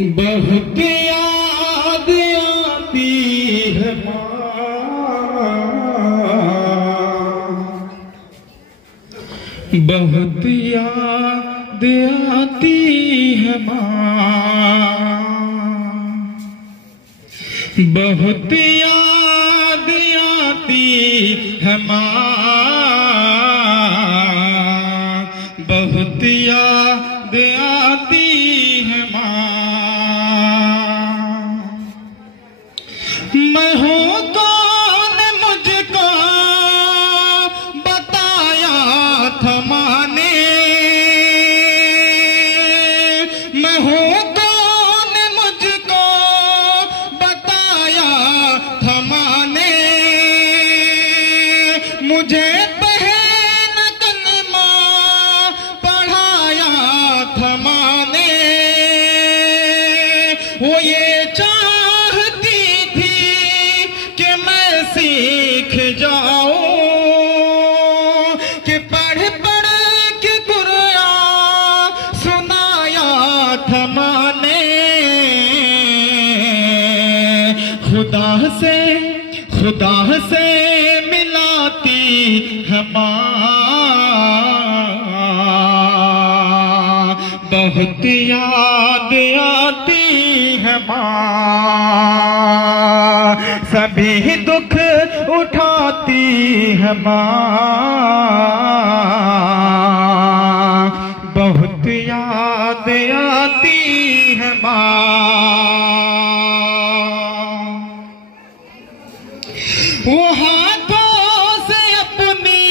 बहुत याद आती है माँ, बहुत याद आती है माँ, बहुत याद आती है माँ, बहुत याद आती है माँ। मैं हूँ कौन मुझको बताया था माँ ने, मैं हूँ कौन मुझको बताया था माँ ने, मुझे पहले कलमा पढ़ाया था माँ ने। वो ये चाहती थी कि मैं सीख जाऊं, कि पढ़ पढ़ के कुरान सुनाया था माँ ने। खुदा से मिलाती है माँ, बहुत याद आती है माँ, सभी दुख उठाती है माँ, बहुत याद आती है माँ। वो हाथों से अपनी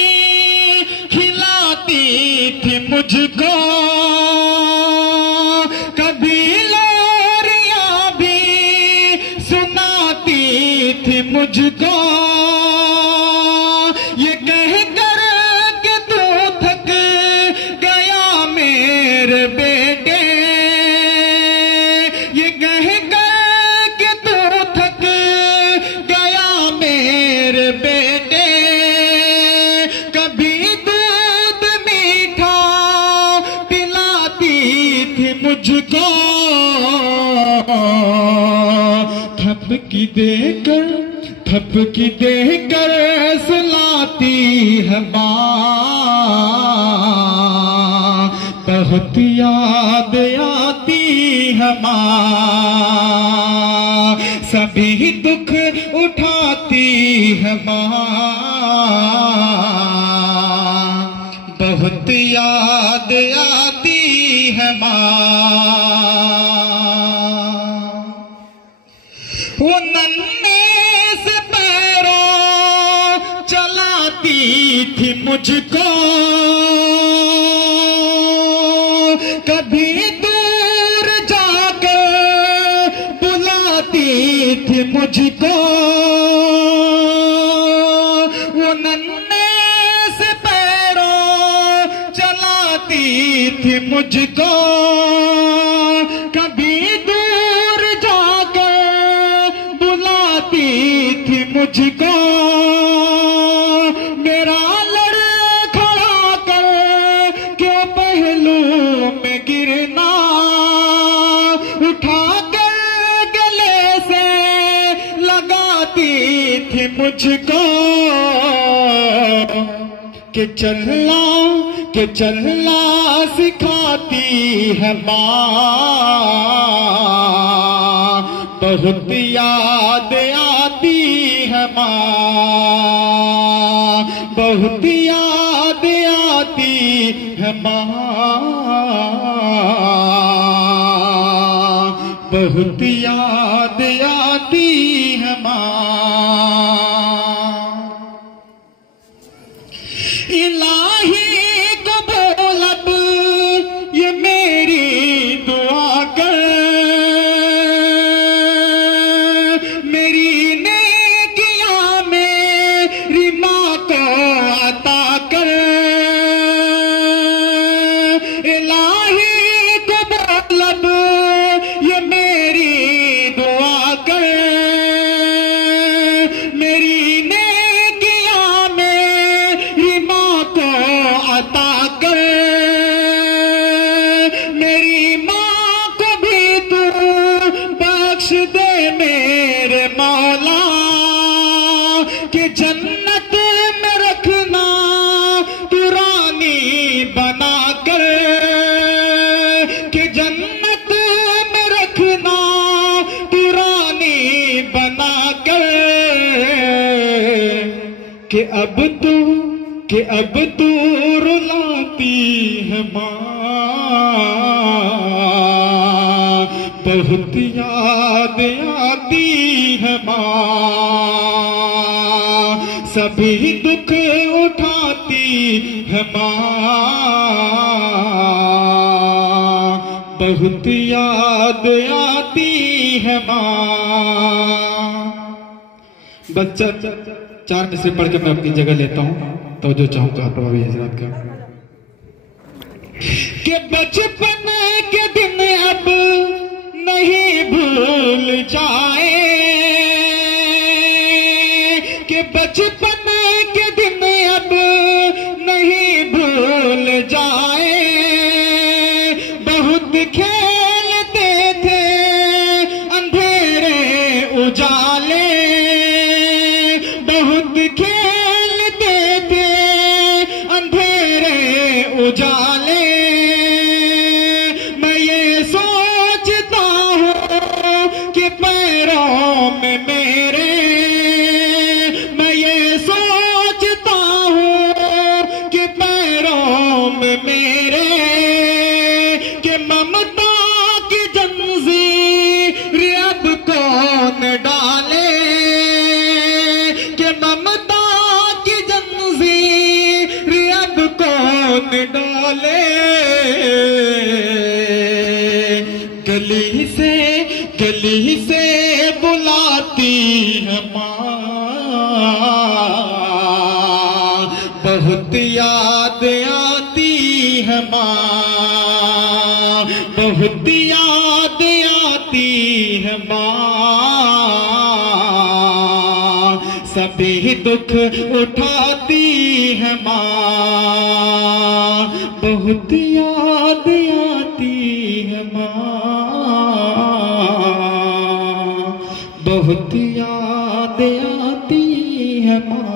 खिलाती थी मुझको, कभी लोरियां भी सुनाती थी मुझको, ये कह कर कि तू थक गया मेरे बेटे, ये कह कर कि तू थक गया मेरे बेटे, कभी दूध मीठा पिलाती थी मुझको, थपकी देकर सुलाती है माँ, बहुत याद आती है माँ, सभी दुख उठाती है माँ, बहुत याद आती है माँ। वो नन्हे से पैरों चलाती थी मुझको, कभी दूर जाकर बुलाती थी मुझको, वो नन्हे से पैरों चलाती थी मुझको, कभी दूर जाकर बुलाती थी मुझको, मेरा लड़खड़ा कर क्यों पहलू में गिरना, उठा कर गले से लगाती थी मुझको, कि चलना सिखाती है माँ, बहुत याद आती है माँ, बहुत याद आती है माँ, बहुत याद आती है माँ। इलाही कबूल अब ये मेरी दुआ कर, मेरी नेकियां मेरी माँ को अता कर, इलाही कबूल अब ये मेरी दुआ रखना पुरानी बना कर कि अब तू रुलाती है माँ, बहुत याद आती है माँ, सभी दुख उठाती है माँ, बहुत याद आती है माँ। बच्चा 4 मिसरे पढ़ के मैं अपनी जगह लेता हूँ, तो जो चाहूंगा प्रभावी हजरात का कि बचपन के दिन अब नहीं भूल जाए, कि बचपन के दिन अब नहीं भूल जाए, बहुत खेलते थे अंधेरे उजाले, बहुत खेलते थे अंधेरे उजाले, मैं ये सोचता हूँ कि पैरों में मेरे, मैं ये सोचता हूँ कि पैरों में मेरे, कि ममता की जंजीर अब कौन डाले, कि ममता की जंजीर अब कौन डाले, गली से बुलाती है माँ, बहुत याद आती है माँ, बहुत याद आती है माँ, सभी दुख उठाती है माँ, बहुत याद आती है माँ, बहुत याद आती है माँ।